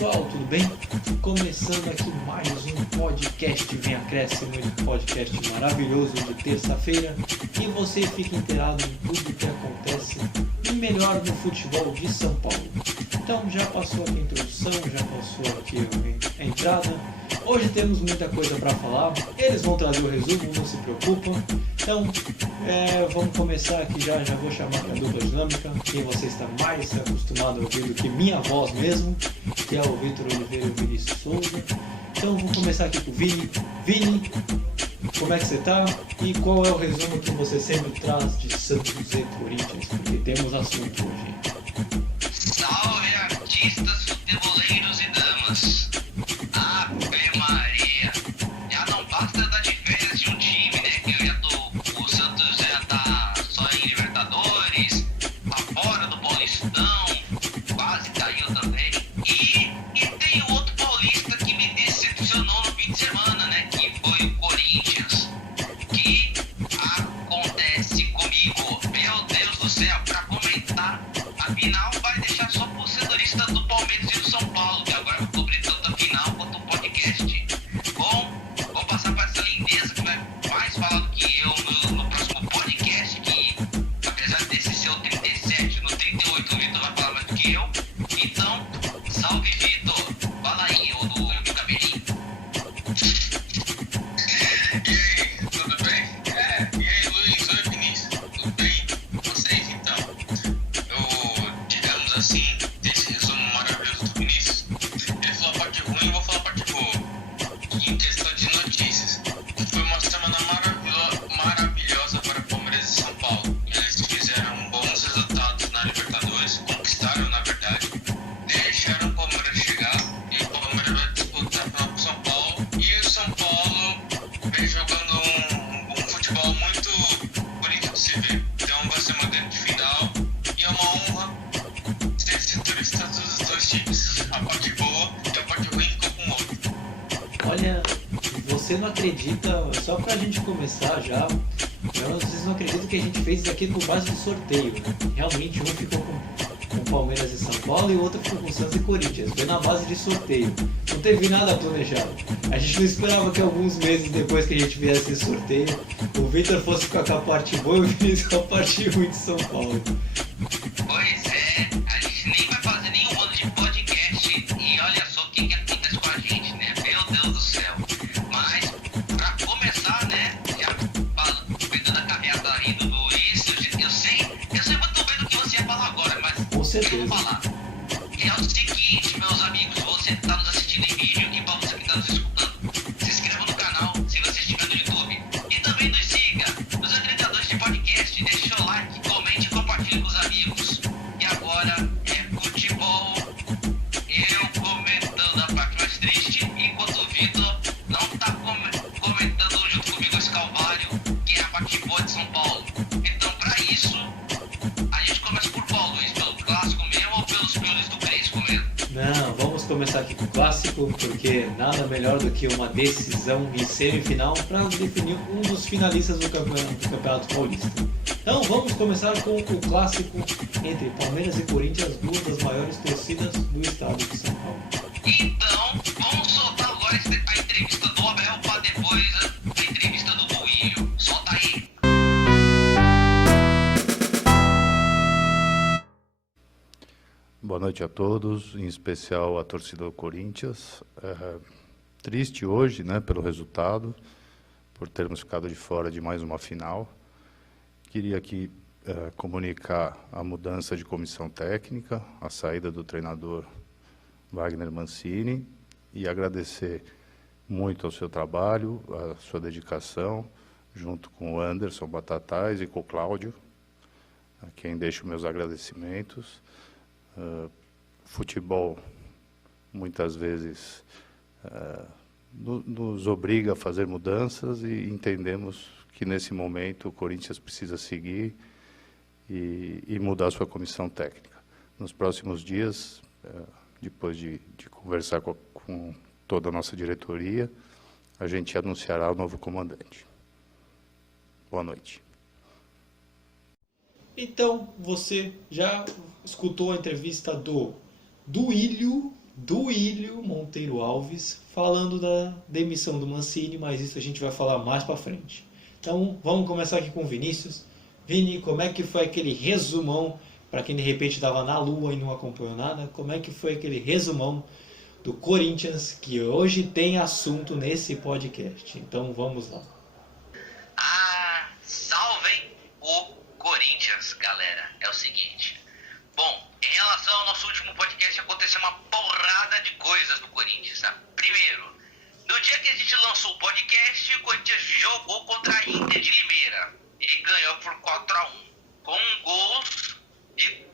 pessoal, tudo bem? Começando aqui mais um podcast Vem Acréscimo, um podcast maravilhoso de terça-feira, e você fica inteirado em tudo o que acontece e melhor no futebol de São Paulo. Então já passou aqui a introdução, já passou aqui a entrada. Hoje temos muita coisa para falar, eles vão trazer o resumo, não se preocupam. Então vamos começar aqui já vou chamar aqui a dupla dinâmica, quem você está mais acostumado a ouvir do que minha voz mesmo, que é o Vitor Oliveira e o Vinícius Souza. Então vamos começar aqui com o Vini. Vini, como é que você está? E qual é o resumo que você sempre traz de Santos e Corinthians? Porque temos assunto hoje. Salve artistas, futeboleiros e damas! Ave Maria! Já não basta dar de férias de um time, né? O Santos já tá só em Libertadores, tá fora do Paulistão, quase caiu também. E tem o outro paulista que me decepcionou no fim de semana, né? Que foi o Corinthians. Que acontece comigo? Meu Deus do céu, pra comentar a final vai deixar só pro setorista do Palmeiras e do São Paulo, que agora vai cobrir tanto a final quanto o podcast. Bom, vou passar para essa lindeza que vai mais falar do que eu no próximo podcast, que apesar desse ser o 37, no 38 o Vitor vai falar mais do que eu. Então, salve Vitor! Fala aí, o do cabelinho. E aí, tudo bem? E aí, Luiz? Oi, Vinícius? Tudo bem? Vocês, então? Digamos assim, desse resumo maravilhoso do Vinícius, ele falou a parte ruim, eu vou falar a parte boa. Em questão de notícias, foi uma semana maravilhosa para Palmeiras e São Paulo. Eles fizeram bons resultados na Libertadores, conquistaram, na verdade, deixaram o Palmeiras chegar, e o Palmeiras vai disputar a final com o São Paulo, e o São Paulo vem jogando um futebol muito bonito de se ver. Então vai ser uma grande final, e é uma honra ser setorista dos dois times. A parte boa e a parte ruim ficou com o outro. Olha, você não acredita, só pra gente começar já, vocês não acreditam que a gente fez isso aqui por base de sorteio, né? Realmente um ficou com Palmeiras e São Paulo e o outro ficou com Santos e Corinthians. Foi na base de sorteio. Não teve nada planejado. A gente não esperava que alguns meses depois que a gente viesse esse sorteio, o Vitor fosse ficar com a parte boa e o Vinícius com a parte ruim de São Paulo. Pois é, a gente nem vai fazer nenhum ano de podcast e olha só o que acontece com a gente, né? Meu Deus do céu. Mas, pra começar, né? Já pegando a caminhada aí do Luiz, eu sei muito bem do que você ia falar agora, mas Com certeza. eu vou falar. É o seguinte, meus amigos, você que tá nos assistindo em vídeo e pra você que tá nos escutando, se inscreva no canal se você estiver no YouTube e também nos siga nos agregadores de podcast, deixe seu like, comente e compartilhe com os amigos. E agora é futebol, eu comentando a parte mais triste, enquanto o Vitor não tá comentando junto comigo esse calvário, que é a parte boa de São Paulo. Então, pra isso, a gente começa por qual, Luiz? Pelo clássico mesmo ou pelos do Crespo mesmo? Não, vamos começar aqui com o clássico, porque nada melhor do que uma decisão em semifinal para definir um dos finalistas do Campeonato Paulista. Então vamos começar com o clássico entre Palmeiras e Corinthians, duas das maiores torcidas do estado de São Paulo. Então, vamos soltar agora a entrevista do Abel para depois a entrevista do Duílio. Solta aí. Boa noite a todos, em especial a torcida do Corinthians. Triste hoje, né, pelo resultado, por termos ficado de fora de mais uma final. Queria aqui comunicar a mudança de comissão técnica, a saída do treinador Wagner Mancini e agradecer muito ao seu trabalho, a sua dedicação, junto com o Anderson Batatais e com o Cláudio, a quem deixo meus agradecimentos. Futebol muitas vezes nos obriga a fazer mudanças e entendemos que nesse momento o Corinthians precisa seguir e mudar sua comissão técnica. Nos próximos dias, depois de conversar com toda a nossa diretoria, a gente anunciará o novo comandante. Boa noite. Então, você já escutou a entrevista do Duílio Duílio Monteiro Alves falando da demissão do Mancini, mas isso a gente vai falar mais pra frente. Então vamos começar aqui com o Vinícius. Vini, como é que foi aquele resumão, para quem de repente estava na lua e não acompanhou nada, como é que foi aquele resumão do Corinthians, que hoje tem assunto nesse podcast? Então vamos lá. Salvem o Corinthians, galera. É o seguinte. Bom, em relação ao nosso último podcast, aconteceu uma porrada de coisas no Corinthians, tá? Primeiro, no dia que a gente lançou o podcast, o Corinthians jogou contra a Inter de Limeira e ganhou por 4-1, com gols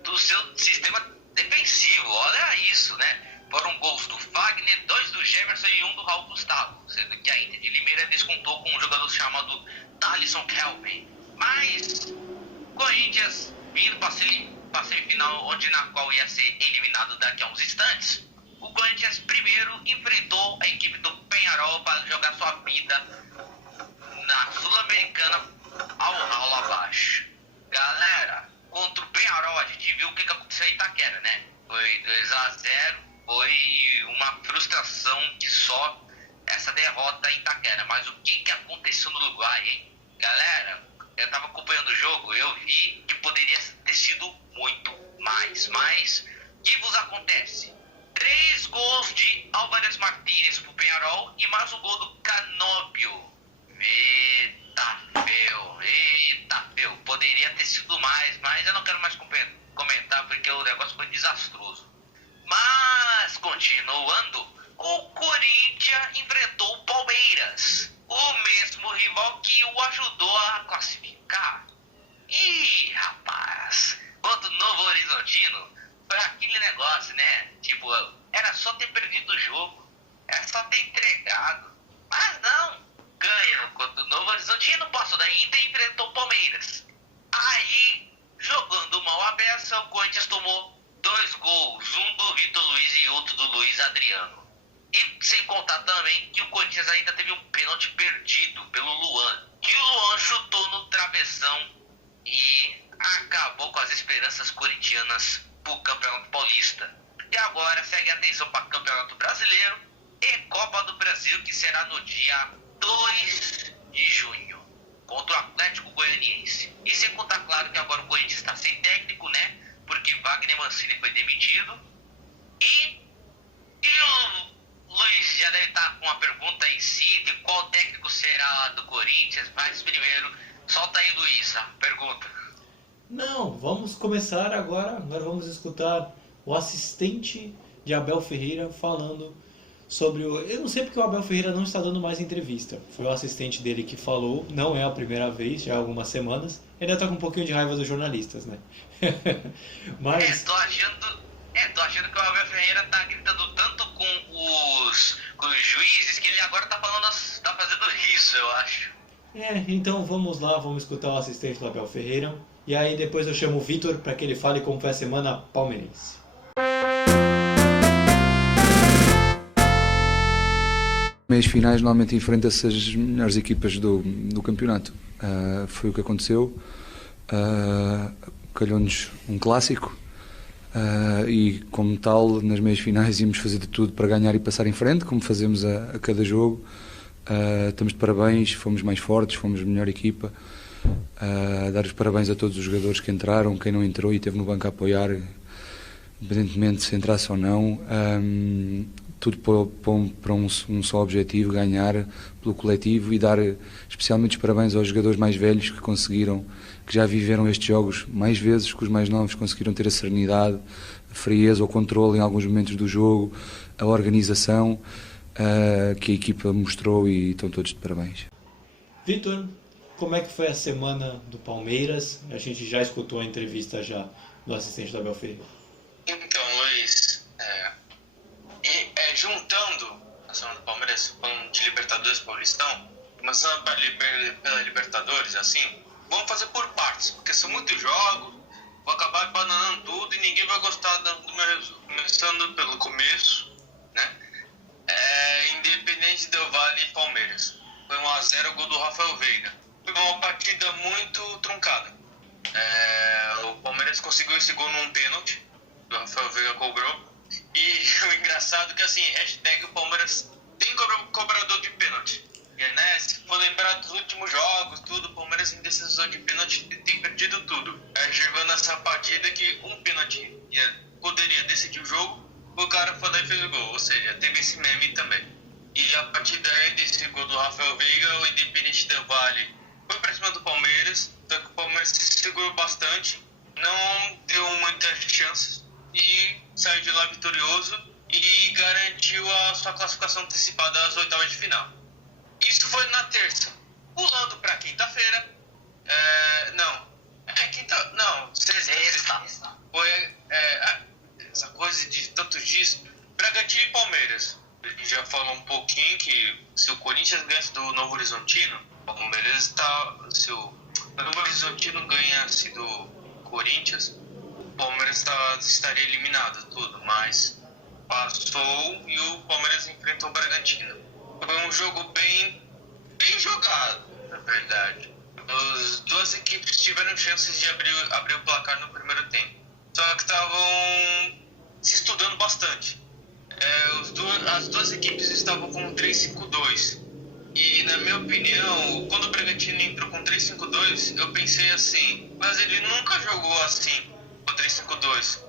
do seu sistema defensivo. Olha isso, né? Foram gols do Fagner, 2 do Jefferson e 1 do Raul Gustavo, sendo que a Inter de Limeira descontou com um jogador chamado Thalisson Kelvin. Mas Corinthians vindo para a semifinal, na qual ia ser eliminado daqui a uns instantes, o Corinthians primeiro enfrentou a equipe do Peñarol para jogar sua vida na Sul-Americana ao ralo abaixo. Galera, contra o Peñarol a gente viu o que aconteceu em Itaquera, né? Foi 2-0, foi uma frustração que só essa derrota em Itaquera. Mas o que aconteceu no Uruguai, hein? Galera, eu tava acompanhando o jogo, eu vi que poderia ter sido muito mais. Mas o que vos acontece? 3 gols de Álvares Martínez pro Peñarol e mais um gol do Canóbio. Eita feio. Poderia ter sido mais, mas eu não quero mais comentar porque o negócio foi desastroso. Mas, continuando, o Corinthians enfrentou o Palmeiras, o mesmo rival que o ajudou a classificar. Ih, rapaz, contra o Novo Horizontino, foi aquele negócio, né? Tipo, era só ter perdido o jogo, era só ter entregado. Mas não, ganham contra o Novo Horizontino, passou da Inter e enfrentou o Palmeiras. Aí, jogando mal a beça, o Corinthians tomou 2 gols, um do Vitor Luiz e outro do Luiz Adriano. E sem contar também que o Corinthians ainda teve um pênalti perdido pelo Luan, que o Luan chutou no travessão e acabou com as esperanças corintianas pro Campeonato Paulista. E agora segue a atenção para Campeonato Brasileiro e Copa do Brasil, que será no dia 2 de junho, contra o Atlético Goianiense. E sem contar, claro, que agora o Corinthians está sem técnico, né? Porque Wagner Mancini foi demitido. E o Luiz já deve estar com uma pergunta em si de qual técnico será do Corinthians. Mas primeiro, solta aí, Luiz, a pergunta. Não, vamos começar agora. Agora vamos escutar o assistente de Abel Ferreira falando sobre o... Eu não sei porque o Abel Ferreira não está dando mais entrevista. Foi o assistente dele que falou, não é a primeira vez, já há algumas semanas. Ele ainda está com um pouquinho de raiva dos jornalistas, né? Mas... Tô achando que o Abel Ferreira tá gritando tanto com os juízes que ele agora tá fazendo isso, eu acho. Então vamos lá, vamos escutar o assistente do Abel Ferreira. E aí depois eu chamo o Vitor para que ele fale como foi a semana palmeirense. Meias finais normalmente enfrenta-se as melhores equipas do campeonato. Foi o que aconteceu. Calhou-nos um clássico e, como tal, nas meias finais íamos fazer de tudo para ganhar e passar em frente, como fazemos a cada jogo. Estamos de parabéns, fomos mais fortes, fomos a melhor equipa. Dar os parabéns a todos os jogadores que entraram, quem não entrou e esteve no banco a apoiar, independentemente se entrasse ou não. Tudo para um só objetivo, ganhar pelo coletivo, e dar especialmente os parabéns aos jogadores mais velhos que conseguiram, que já viveram estes jogos mais vezes que os mais novos, conseguiram ter a serenidade, a frieza, o controle em alguns momentos do jogo, a organização que a equipa mostrou, e estão todos de parabéns. Vitor, como é que foi a semana do Palmeiras? A gente já escutou a entrevista já do assistente do Abel Ferreira. Então, Luiz, juntando a semana do Palmeiras, falando de Libertadores Paulistão, começando pela Libertadores, assim, vamos fazer por partes, porque são muitos jogos, vou acabar bananando tudo e ninguém vai gostar do meu resumo. Começando pelo começo, né? Independente Del Valle e Palmeiras. Foi 1-0 o gol do Rafael Veiga. Foi uma partida muito truncada. O Palmeiras conseguiu esse gol num pênalti, o Rafael Veiga cobrou, E o engraçado é que, assim, hashtag o Palmeiras tem cobrador de pênalti. E, né, se for lembrar dos últimos jogos, tudo, o Palmeiras em decisão de pênalti tem perdido tudo. Aí chegou nessa partida que um pênalti poderia decidir o jogo, o cara foi lá e fez o gol. Ou seja, teve esse meme também. E a partir daí, desse gol do Rafael Veiga, o Independente Del Valle foi pra cima do Palmeiras, só que o Palmeiras se segurou bastante, não deu muitas chances e saiu de lá vitorioso e garantiu a sua classificação antecipada às oitavas de final. Isso foi na terça. Pulando pra quinta-feira, sexta. Foi essa coisa de tantos dias. Bragantino e Palmeiras. A gente já falou um pouquinho que se o Corinthians ganhasse do Novo Horizontino, o Palmeiras está. Se o Novo Horizontino ganhasse do Corinthians, o Palmeiras estaria eliminado, tudo, mas passou e o Palmeiras enfrentou o Bragantino. Foi um jogo bem jogado, na verdade. As duas equipes tiveram chances de abrir o placar no primeiro tempo, só que estavam se estudando bastante. As duas equipes estavam com 3-5-2 e, na minha opinião, quando o Bragantino entrou com 3-5-2, eu pensei assim, mas ele nunca jogou assim com 3-5-2.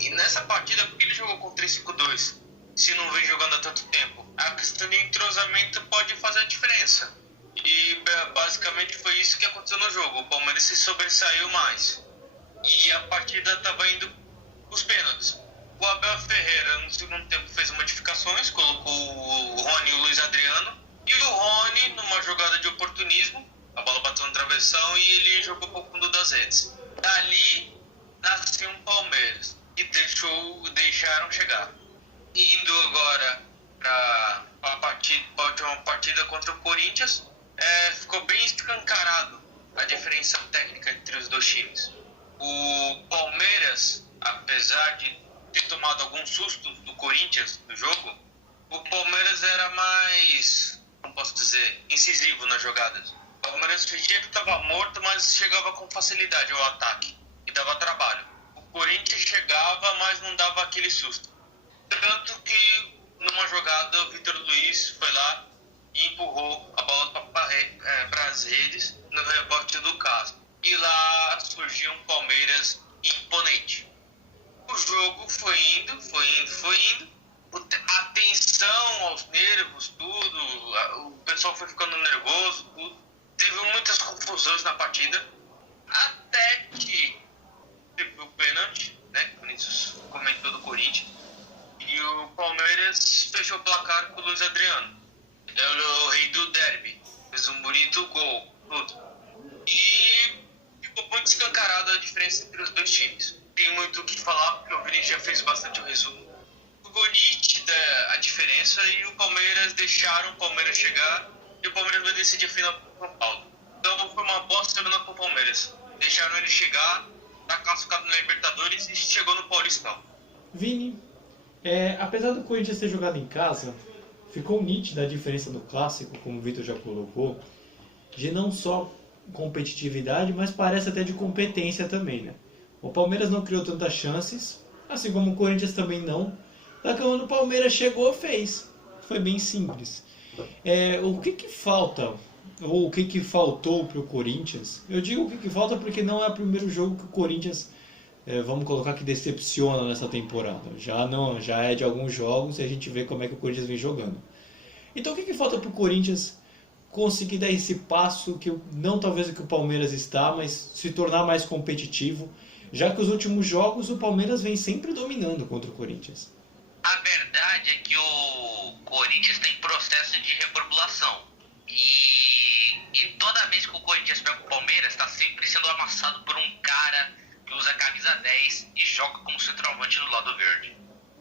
E nessa partida, por que ele jogou com 3-5-2 se não vem jogando há tanto tempo? A questão de entrosamento pode fazer a diferença e basicamente foi isso que aconteceu no jogo. O Palmeiras se sobressaiu mais e a partida estava indo os pênaltis. O Abel Ferreira, no segundo tempo, fez modificações, colocou o Rony e o Luiz Adriano. E o Rony, numa jogada de oportunismo, a bola bateu no travessão e ele jogou para o fundo das redes. Dali, nasceu um Palmeiras, que deixaram chegar. Indo agora para a última partida contra o Corinthians, ficou bem escancarado a diferença técnica entre os dois times. O Palmeiras, apesar de ter tomado alguns sustos do Corinthians no jogo, o Palmeiras era mais, como posso dizer, incisivo nas jogadas. O Palmeiras fingia que estava morto, mas chegava com facilidade ao ataque e dava trabalho. O Corinthians chegava, mas não dava aquele susto. Tanto que, numa jogada, o Vitor Luiz foi lá e empurrou a bola para as redes no rebote do Cássio. E lá surgiu um Palmeiras imponente. O jogo foi indo. A tensão aos nervos, tudo. O pessoal foi ficando nervoso, tudo. Teve muitas confusões na partida. Até que teve o pênalti, né? Que o Vinícius comentou do Corinthians. E o Palmeiras fechou o placar com o Luiz Adriano. É o rei do derby. Fez um bonito gol, tudo. E ficou muito escancarada a diferença entre os dois times. Tem muito o que falar, porque o Vini já fez bastante o resumo. Ficou nítida a diferença e o Palmeiras deixaram o Palmeiras chegar e o Palmeiras vai decidir a final com o São Paulo. Então foi uma boa semana para o Palmeiras. Deixaram ele chegar, tá classificado na Libertadores e chegou no Paulistão. Vini, apesar do Corinthians ter jogado em casa, ficou nítida a diferença no clássico, como o Vitor já colocou, de não só competitividade, mas parece até de competência também, né? O Palmeiras não criou tantas chances, assim como o Corinthians também não. Só que quando o Palmeiras chegou, fez. Foi bem simples. O que falta, ou o que faltou para o Corinthians? Eu digo o que falta porque não é o primeiro jogo que o Corinthians, vamos colocar, que decepciona nessa temporada. Já é de alguns jogos e a gente vê como é que o Corinthians vem jogando. Então o que falta para o Corinthians conseguir dar esse passo, que não talvez o que o Palmeiras está, mas se tornar mais competitivo, já que os últimos jogos o Palmeiras vem sempre dominando contra o Corinthians? A verdade é que o Corinthians tem processo de reformulação. E toda vez que o Corinthians pega o Palmeiras, está sempre sendo amassado por um cara que usa a camisa 10 e joga como centroavante no lado verde.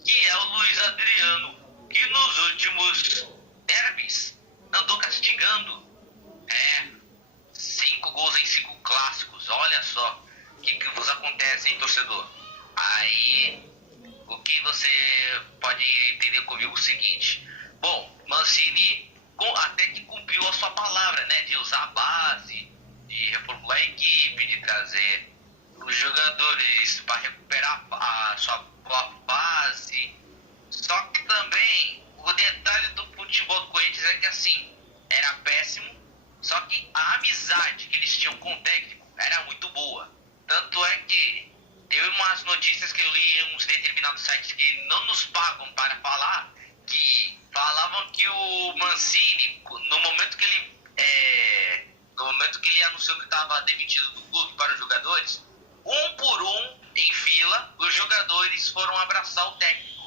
Que é o Luiz Adriano, que nos últimos derbys andou castigando. 5 gols em 5 clássicos. Olha só o que vos acontece, hein, torcedor? Aí, o que você pode entender comigo é o seguinte. Bom, Mancini até que cumpriu a sua palavra, né? De usar a base, de reformular a equipe, de trazer os jogadores para recuperar a sua boa fase. com o técnico era muito boa. Tanto é que teve umas notícias que eu li em uns determinados sites que não nos pagam para falar, que falavam que o Mancini, no momento que ele anunciou que estava demitido do clube para os jogadores, um por um, em fila, os jogadores foram abraçar o técnico.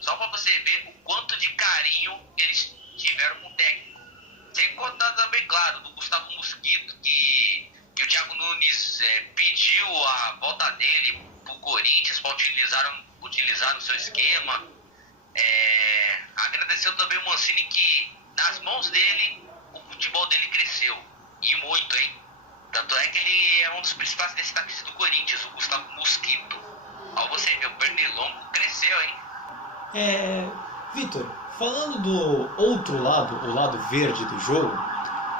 Só para você ver o quanto de carinho eles tiveram com o técnico. Sem contar também, claro, do Gustavo Mosquito, que o Thiago Nunes pediu a volta dele pro Corinthians para utilizar o seu esquema. Agradeceu também o Mancini, que nas mãos dele o futebol dele cresceu. E muito, hein? Tanto é que ele é um dos principais destaques do Corinthians, o Gustavo Mosquito. Ó, você vê, o Pernilongo cresceu, hein? Vitor, falando do outro lado, o lado verde do jogo,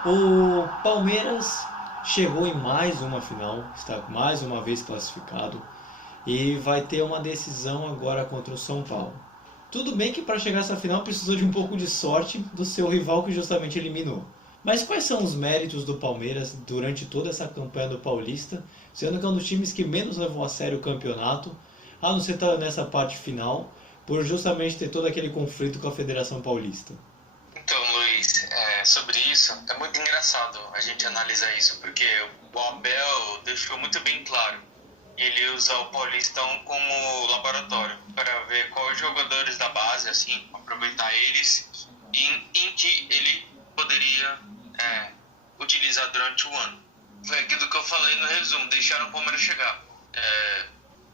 o Palmeiras chegou em mais uma final, está mais uma vez classificado e vai ter uma decisão agora contra o São Paulo. Tudo bem que para chegar a essa final precisou de um pouco de sorte do seu rival que justamente eliminou. Mas quais são os méritos do Palmeiras durante toda essa campanha do Paulista, sendo que é um dos times que menos levou a sério o campeonato, a não ser estar nessa parte final, por justamente ter todo aquele conflito com a Federação Paulista? Então, Luiz, sobre isso, é muito engraçado a gente analisar isso, porque o Abel deixou muito bem claro. Ele usa o Paulistão como laboratório para ver quais jogadores da base, assim, aproveitar eles em que ele poderia utilizar durante o ano. Foi aquilo que eu falei no resumo, deixaram o Palmeiras chegar.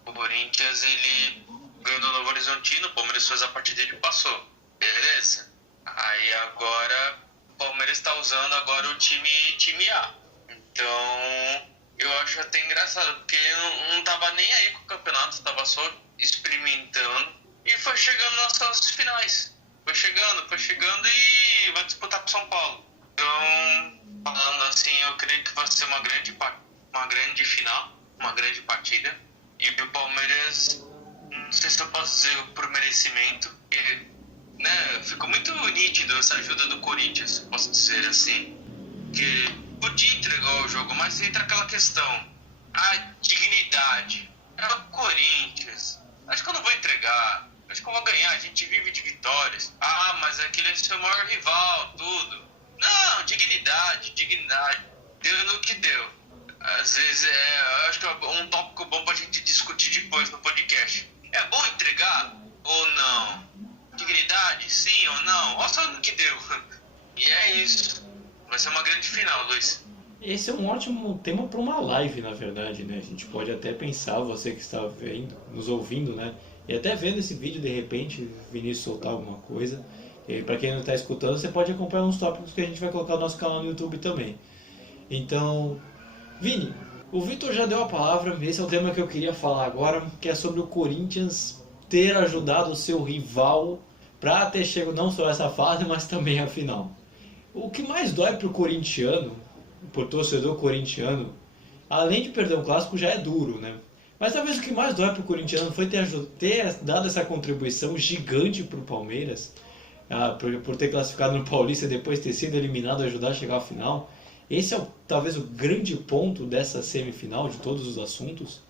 O Corinthians, ele ganhou do Novo Horizontino, o Palmeiras fez a partida dele e passou. Beleza? Aí agora o Palmeiras está usando agora o time A. Então eu acho até engraçado, porque ele não tava nem aí com o campeonato, estava só experimentando e foi chegando nas suas finais. Foi chegando e vai disputar com São Paulo. Então, falando assim, eu creio que vai ser uma grande final, uma grande partida. E o Palmeiras, não sei se eu posso dizer por merecimento, porque, ficou muito nítido essa ajuda do Corinthians, posso dizer assim, que podia entregar o jogo, mas entra aquela questão, a dignidade. É o Corinthians, acho que eu não vou entregar, acho que eu vou ganhar, a gente vive de vitórias. Ah, mas aquele é seu maior rival, tudo. Não, dignidade, deu no que deu. Às vezes acho que é um tópico bom pra gente discutir depois no podcast. É bom entregar ou não? Dignidade, sim ou não? Olha só no que deu. E é isso. Vai ser uma grande final, Luiz. Esse é um ótimo tema para uma live, na verdade, né? A gente pode até pensar, você que está nos ouvindo, né? E até vendo esse vídeo, de repente, Vinícius soltar alguma coisa. E para quem não está escutando, você pode acompanhar uns tópicos que a gente vai colocar no nosso canal no YouTube também. Então, Vini, o Vitor já deu a palavra, esse é o tema que eu queria falar agora, que é sobre o Corinthians ter ajudado o seu rival para ter chegado não só essa fase, mas também a final. O que mais dói pro corintiano, pro torcedor corintiano, além de perder um clássico, já é duro, né? Mas talvez o que mais dói pro corintiano foi ter dado essa contribuição gigante pro Palmeiras, por ter classificado no Paulista e depois ter sido eliminado, ajudar a chegar à final. Esse é talvez o grande ponto dessa semifinal, de todos os assuntos.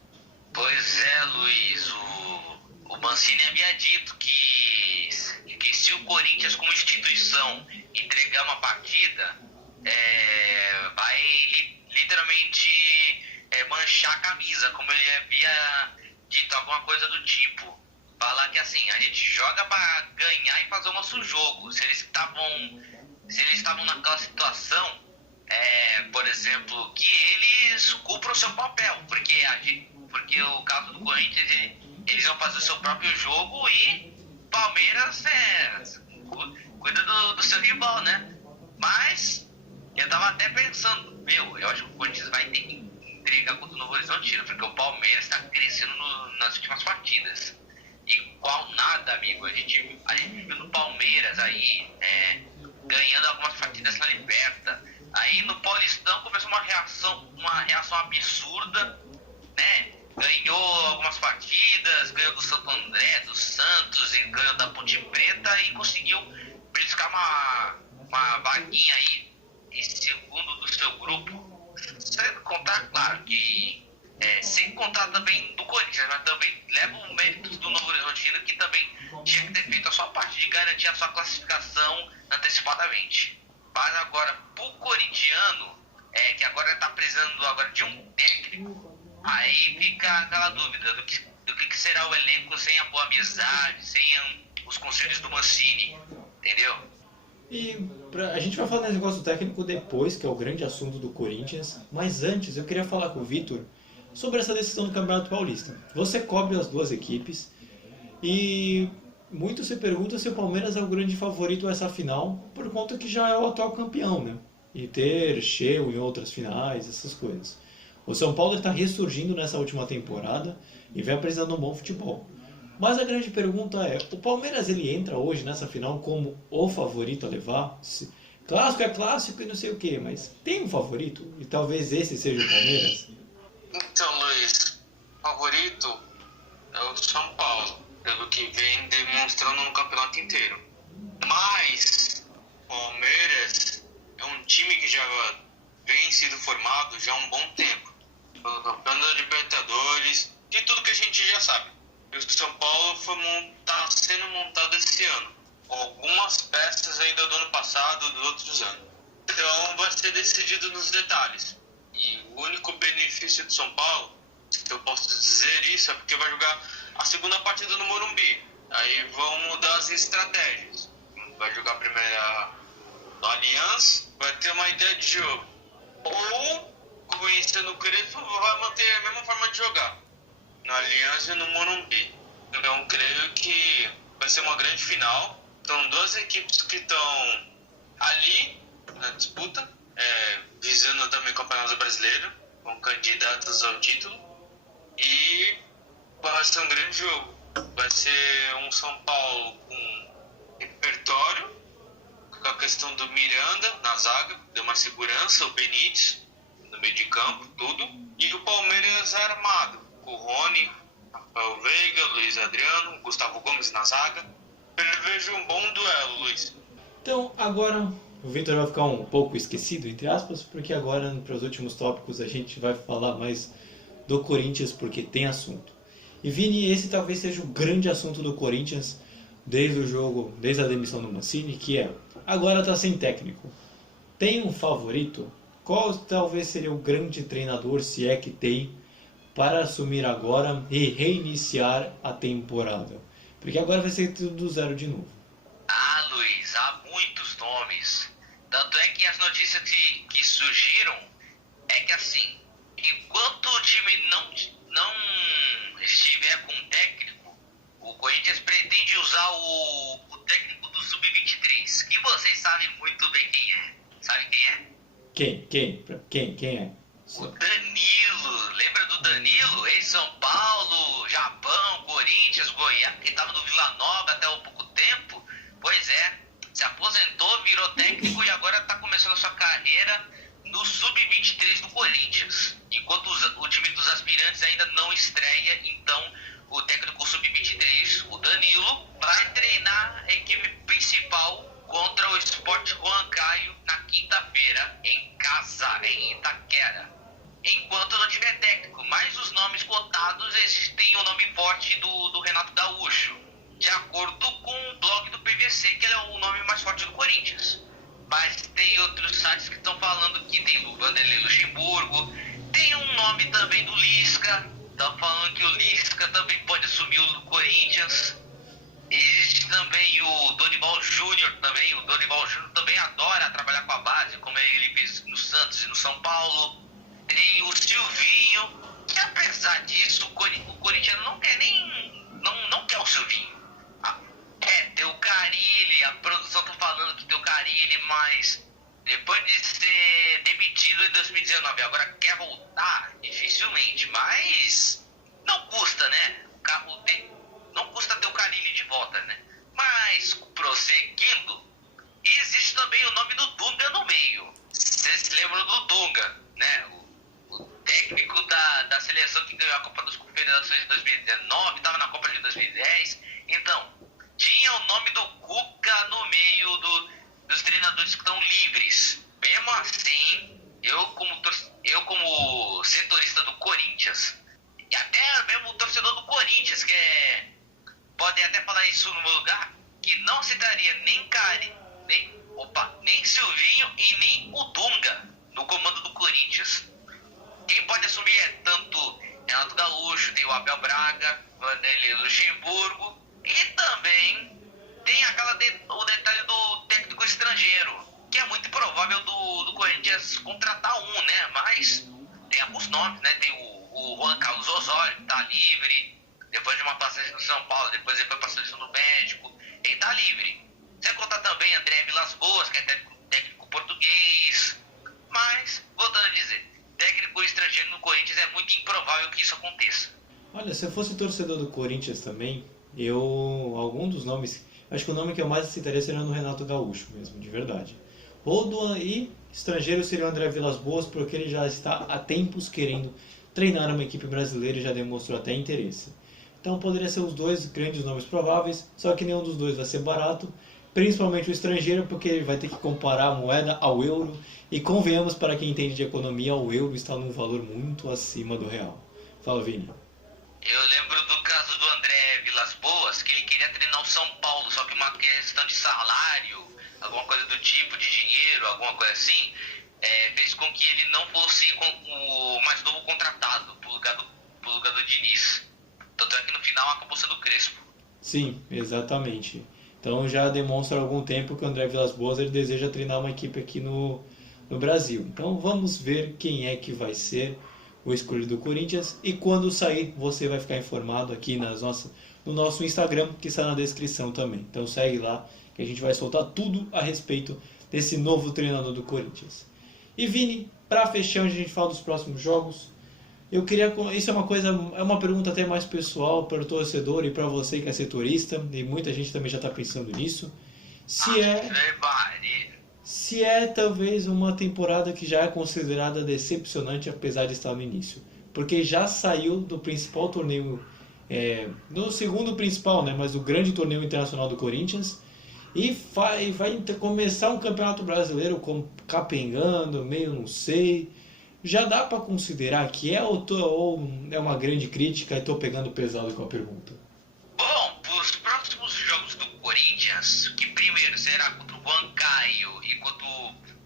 Pois é, Luiz, o Mancini havia dito que se o Corinthians como instituição entregar uma partida, vai literalmente manchar a camisa, como ele havia dito, alguma coisa do tipo. Falar que assim, a gente joga para ganhar e fazer o nosso jogo. Se eles estavam naquela situação, por exemplo, que eles cumpram o seu papel, porque o caso do Corinthians, eles vão fazer o seu próprio jogo e Palmeiras cuida do seu rival, né? Mas eu tava até pensando, eu acho que o Corinthians vai ter que entregar contra o Novo Horizontino, porque o Palmeiras está crescendo nas últimas partidas. Igual nada, amigo. A gente viu no Palmeiras aí, ganhando algumas partidas na Liberta. Aí no Paulistão começou uma reação absurda, né? Ganhou algumas partidas, ganhou do Santo André, do Santos, e ganhou da Ponte Preta e conseguiu beliscar uma vaguinha aí em segundo do seu grupo. Sendo mas também leva o mérito do Novo Horizontino, que também tinha que ter feito a sua parte de garantir a sua classificação antecipadamente. Mas agora, pro corintiano, que agora está precisando agora de um técnico, aí fica aquela dúvida do que será o elenco sem a boa amizade, sem os conselhos do Mancini, entendeu? E a gente vai falar desse negócio técnico depois, que é o grande assunto do Corinthians, mas antes eu queria falar com o Vitor sobre essa decisão do Campeonato Paulista. Você cobre as duas equipes e muito se pergunta se o Palmeiras é o grande favorito a essa final, por conta que já é o atual campeão, né? E ter cheio em outras finais, essas coisas. O São Paulo está ressurgindo nessa última temporada e vem apresentando um bom futebol. Mas a grande pergunta é, o Palmeiras ele entra hoje nessa final como o favorito a levar? Clássico é clássico e não sei o que, mas tem um favorito? E talvez esse seja o Palmeiras? Então, Luiz, favorito é o São Paulo, pelo que vem demonstrando no campeonato inteiro. Mas Palmeiras é um time que já vem sido formado já há um bom tempo. Pelo campeão da Libertadores, de tudo que a gente já sabe. E o São Paulo está sendo montado esse ano, com algumas peças ainda do ano passado, dos outros anos. Então vai ser decidido nos detalhes. E o único benefício do São Paulo, se eu posso dizer isso, é porque vai jogar a segunda partida no Morumbi. Aí vão mudar as estratégias. Vai jogar a primeira no Allianz, vai ter uma ideia de jogo. Ou, conhecendo o Crespo, vai manter a mesma forma de jogar. No Allianz e no Morumbi. Então, creio que vai ser uma grande final. São duas equipes que estão ali na disputa, visando também o Campeonato Brasileiro, com candidatos ao título. E vai ser um grande jogo. Vai ser um São Paulo com repertório, com a questão do Miranda na zaga, deu uma segurança, o Benítez no meio de campo, tudo. E o Palmeiras armado, com o Rony, Rafael Veiga, Luiz Adriano, Gustavo Gomes na zaga. Eu vejo um bom duelo, Luiz. Então, agora o Vitor vai ficar um pouco esquecido, entre aspas, porque agora, para os últimos tópicos, a gente vai falar mais do Corinthians, porque tem assunto. E Vini, esse talvez seja o grande assunto do Corinthians desde o jogo, desde a demissão do Mancini, que é, agora está sem técnico. Tem um favorito? Qual talvez seria o grande treinador, se é que tem, para assumir agora e reiniciar a temporada? Porque agora vai ser tudo do zero de novo. Ah, Luiz, há muitos nomes. Tanto é que as notícias que surgiram é que assim, enquanto o time não estiver com um técnico, o Corinthians pretende usar o técnico do Sub-23, que vocês sabem muito bem quem é. Sabe quem é? Quem é? O Danilo. Lembra do Danilo? Ex-São Paulo, Japão, Corinthians, Goiás, que estava no Vila Nova até há pouco tempo. Pois é, se aposentou, virou técnico e agora está começando a sua carreira no Sub-23 do Corinthians. Enquanto o time dos aspirantes ainda não estreia, então o técnico Sub-23, o Danilo, vai treinar a equipe principal contra o Sport Huancayo na quinta-feira, em casa, em Itaquera. Enquanto não tiver técnico, mas os nomes cotados existem o nome forte do Renato Gaúcho, de acordo com o blog do PVC, que ele é o nome mais forte do Corinthians. Mas tem outros sites que estão falando que tem o Vanderlei Luxemburgo, tem um nome também do Lisca, estão falando que o Lisca também pode assumir o do Corinthians. Existe também o Dorival Júnior também. O Dorival Júnior também adora trabalhar com a base, como ele fez no Santos e no São Paulo. Tem o Silvinho, que apesar disso, o Corinthians não quer não quer o Silvinho. Tem o Carille, a produção tá falando que tem o Carille, mas depois de ser demitido em 2019, agora quer voltar? Dificilmente, mas não custa, né? Não custa ter o Carille de volta, né? Mas, prosseguindo, existe também o nome do Dunga no meio. Vocês se lembram do Dunga, né? O técnico da seleção que ganhou a Copa das Confederações de 2019, estava na Copa de 2010. Então, tinha o nome do Cuca no meio dos treinadores que estão livres. Mesmo assim, eu como setorista do Corinthians, e até mesmo o torcedor do o Abel Braga, Vanderlei Luxemburgo, e também tem o detalhe do técnico estrangeiro, que é muito provável do Corinthians contratar um, né? Mas tem alguns nomes, né? Tem o Juan Carlos Osório, que tá livre, depois de uma passagem no São Paulo, depois ele foi pra seleção do México, ele tá livre. Sem contar também André Vilas-Boas, que é técnico português. Mas, voltando a dizer, técnico estrangeiro no Corinthians é muito improvável que isso aconteça. Olha, se eu fosse torcedor do Corinthians também, algum dos nomes, acho que o nome que eu mais citaria seria no Renato Gaúcho mesmo, de verdade. E estrangeiro seria o André Vilas-Boas, porque ele já está há tempos querendo treinar uma equipe brasileira e já demonstrou até interesse. Então poderia ser os dois grandes nomes prováveis, só que nenhum dos dois vai ser barato, principalmente o estrangeiro, porque ele vai ter que comparar a moeda ao euro, e convenhamos, para quem entende de economia, o euro está num valor muito acima do real. Fala, Vini. Eu lembro do caso do André Vilas-Boas, que ele queria treinar o São Paulo, só que uma questão de salário, alguma coisa do tipo, de dinheiro, alguma coisa assim, fez com que ele não fosse o mais novo contratado pro lugar do Diniz. Tanto é que no final acabou sendo o Crespo. Sim, exatamente. Então já demonstra há algum tempo que o André Vilas-Boas ele deseja treinar uma equipe aqui no Brasil. Então vamos ver quem é que vai ser o escolhido do Corinthians, e quando sair você vai ficar informado aqui no nosso Instagram, que está na descrição também. Então segue lá que a gente vai soltar tudo a respeito desse novo treinador do Corinthians. E Vini, para fechar, onde a gente fala dos próximos jogos, eu queria, isso é uma pergunta até mais pessoal para o torcedor e para você que é setorista, e muita gente também já está pensando nisso, se é talvez uma temporada que já é considerada decepcionante apesar de estar no início, porque já saiu do principal torneio, do segundo principal, né, mas do grande torneio internacional do Corinthians, e vai começar um campeonato brasileiro capengando, meio não sei. Já dá para considerar que ou é uma grande crítica e estou pegando pesado com a pergunta? Bom, os próximos jogos do Corinthians, que primeiro será contra o Huancayo e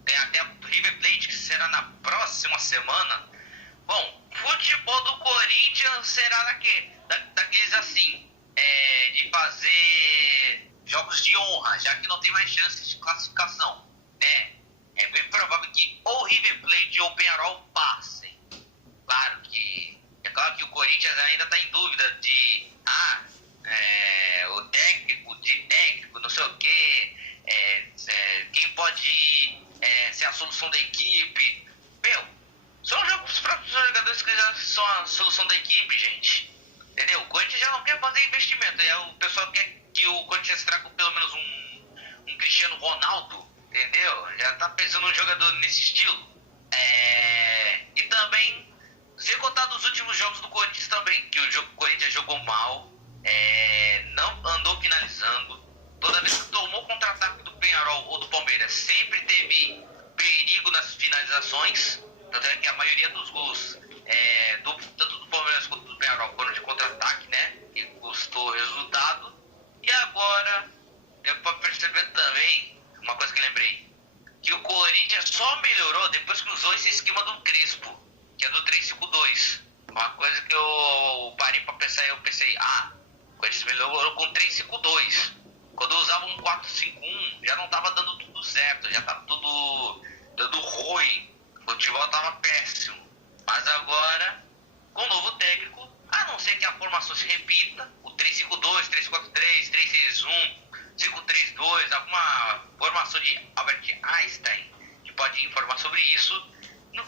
tem até o River Plate, que será na próxima semana. Bom, futebol do Corinthians será daqueles assim, de fazer jogos de honra, já que não tem mais chances de classificação, né? É bem provável que ou River Plate ou Peñarol passem. Claro que o Corinthians ainda está em dúvida de o técnico, não sei o quê, quem pode ser a solução da equipe. São os próprios jogadores que já são a solução da equipe, gente. Entendeu? O Corinthians já não quer fazer investimento. O pessoal quer que o Corinthians traga pelo menos um Cristiano Ronaldo. Entendeu? Já tá pensando num jogador nesse estilo. E também, sem contar dos últimos jogos do Corinthians também, que o Corinthians jogou mal, não andou finalizando. Toda vez que tomou contra-ataque do Peñarol ou do Palmeiras, sempre teve perigo nas finalizações. Tanto é que a maioria dos gols, tanto do Palmeiras quanto do Peñarol, foram de contra-ataque, né? Que custou o resultado. E agora, deu pra perceber também uma coisa que eu lembrei, que o Corinthians só melhorou depois que usou esse esquema do Crespo, que é do 3-5-2. Uma coisa que eu parei pra pensar e eu pensei, o Corinthians melhorou com 3-5-2. Quando eu usava um 4-5-1, já não tava dando tudo certo, já tava tudo dando ruim. O futebol tava péssimo. Mas agora, com o novo técnico, a não ser que a formação se repita, o 3-5-2, 3-4-3, 3-6-1, 5-3-2, alguma formação de Albert Einstein que pode informar sobre isso.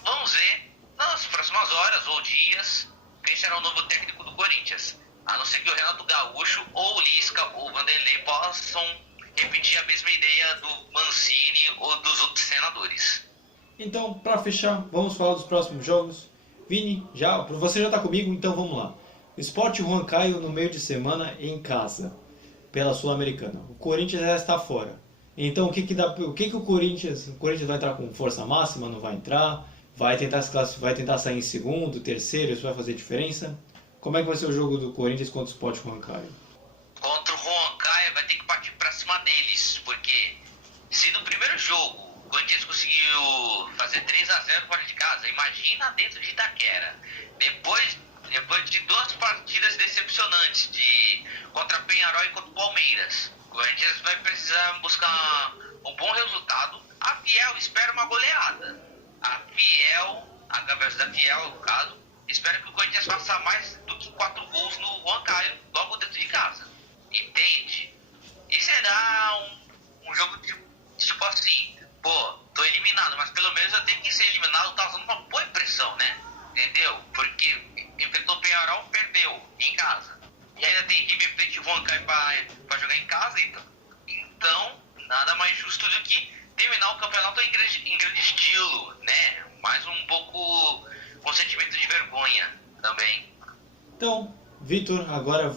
Vamos ver nas próximas horas ou dias quem será o novo técnico do Corinthians. A não ser que o Renato Gaúcho ou o Lisca ou o Vanderlei possam repetir a mesma ideia do Mancini ou dos outros senadores. Então, para fechar, vamos falar dos próximos jogos. Vini, você já está comigo, então vamos lá. Sport Huancayo no meio de semana em casa, pela Sul-Americana. O Corinthians já está fora. Então o que o Corinthians vai entrar com força máxima, não vai entrar? Vai tentar sair em segundo, terceiro, isso vai fazer diferença? Como é que vai ser o jogo do Corinthians contra o Sport Huancayo? Contra o Huancayo vai ter que partir para cima deles, porque se no primeiro jogo o Corinthians conseguiu fazer 3-0 fora de casa, imagina dentro de Itaquera. Depois depois de duas partidas decepcionantes contra Penharol e contra o Palmeiras, o Corinthians vai precisar buscar um bom resultado. A Fiel espera uma goleada. A cabeça da Fiel, no caso, espera que o Corinthians faça mais do que 4 gols no Juan Caio, logo dentro de casa. Entende? E será um jogo tipo assim, pô, tô eliminado, mas pelo menos eu tenho que ser eliminado causando uma boa impressão, né? Entendeu? Porque enfrentou o Penharol, perdeu em casa. E ainda tem River Plate e Juan Caio pra jogar em casa, então nada mais justo do que terminar o campeonato em grande estilo, né? Mais um pouco com sentimento de vergonha também. Então, Vitor, agora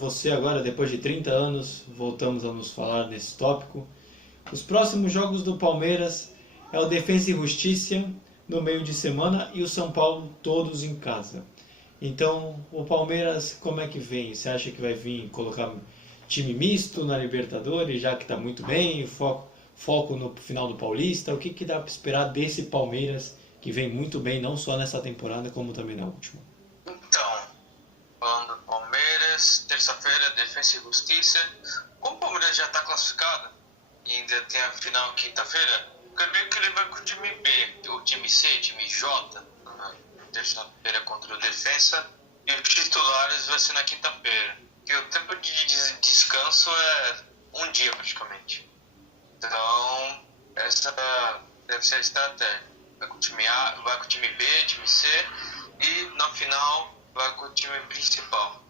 depois de 30 anos, voltamos a nos falar nesse tópico. Os próximos jogos do Palmeiras é o Defensa e Justiça no meio de semana e o São Paulo todos em casa. Então, o Palmeiras, como é que vem? Você acha que vai vir colocar time misto na Libertadores, já que está muito bem, foco no final do Paulista? O que dá para esperar desse Palmeiras, que vem muito bem, não só nessa temporada, como também na última? Então, falando do Palmeiras, terça-feira, Defensa e Justiça. Como o Palmeiras já está classificado e ainda tem a final quinta-feira, eu creio que ele vai com o time B, o time C, time J, na terça-feira contra o Defensa, e os titulares vai ser na quinta-feira. E o tempo de descanso é um dia praticamente. Então, essa deve ser a estratégia. Vai com o time A, vai com o time B, time C, e na final vai com o time principal.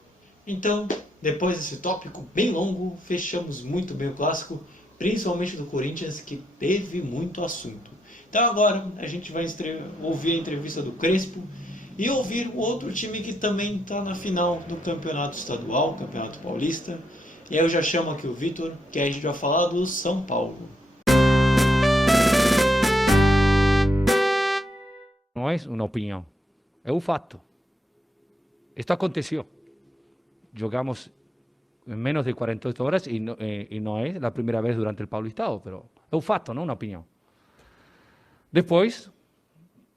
Então, depois desse tópico bem longo, fechamos muito bem o clássico, principalmente do Corinthians, que teve muito assunto. Então agora a gente vai ouvir a entrevista do Crespo e ouvir o outro time que também está na final do Campeonato Estadual, Campeonato Paulista. E aí eu já chamo aqui o Vitor, que aí a gente vai falar do São Paulo. Não é uma opinião, é um fato. Isto aconteceu. Jogamos en menos de 48 horas y no es la primera vez durante el Paulistado, pero es un fato, no una opinión. Después,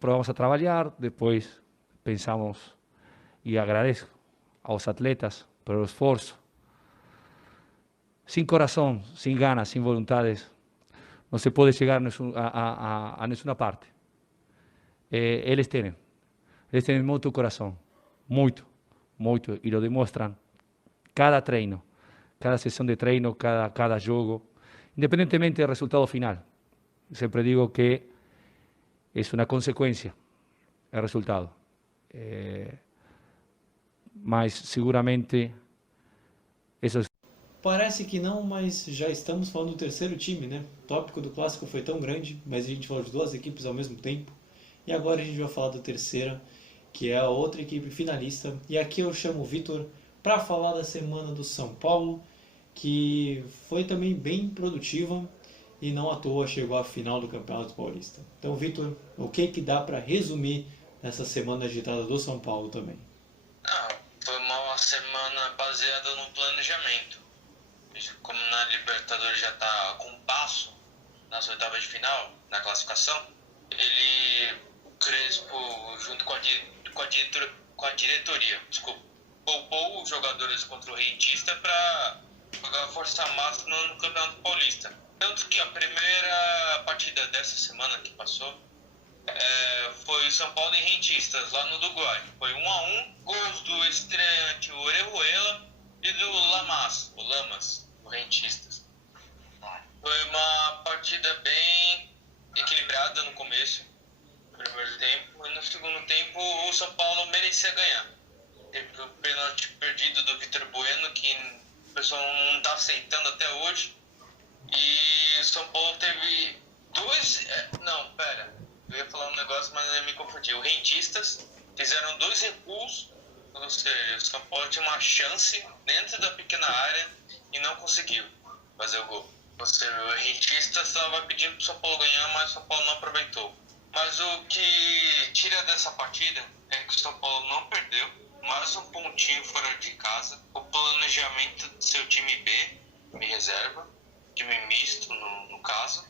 probamos a trabalhar, depois pensamos e agradeço aos atletas pelo esforço. Sem coração, sem ganas, sem vontades, não se pode chegar a nenhuma parte. Eles têm muito coração, muito, e lo demonstram cada treino, cada sessão de treino, cada jogo, independentemente do resultado final. Sempre digo que é uma consequência o resultado. Mas seguramente isso. Parece que não, mas já estamos falando do terceiro time, né? O tópico do clássico foi tão grande, mas a gente falou de duas equipes ao mesmo tempo. E agora a gente vai falar da terceira, que é a outra equipe finalista. E aqui eu chamo o Vitor para falar da semana do São Paulo, que foi também bem produtiva e não à toa chegou à final do Campeonato Paulista. Então, Vitor, o que dá para resumir nessa semana agitada do São Paulo também? Foi uma semana baseada no planejamento. Como na Libertadores já está com um passo nas oitavas de final, na classificação, o Crespo, junto com a diretoria, poupou os jogadores contra o Rentista para jogar força máxima no Campeonato Paulista. Tanto que a primeira partida dessa semana que passou foi São Paulo e Rentistas, lá no Uruguai. Foi 1-1, gols do estreante Orejuela e do Lamas, do Rentistas. Foi uma partida bem equilibrada no começo, no primeiro tempo, e no segundo tempo o São Paulo merecia ganhar. Teve o pênalti perdido do Vitor Bueno, que o pessoal não está aceitando até hoje. E o São Paulo teve eu ia falar um negócio, mas eu me confundi. O Rentistas fizeram 2 recuos, ou seja, o São Paulo tinha uma chance dentro da pequena área e não conseguiu fazer o gol. Ou seja, o Rentistas estava pedindo para o São Paulo ganhar, mas o São Paulo não aproveitou. Mas o que tira dessa partida é que o São Paulo não perdeu, mais um pontinho fora de casa. O planejamento do seu time B, time reserva, time misto no caso,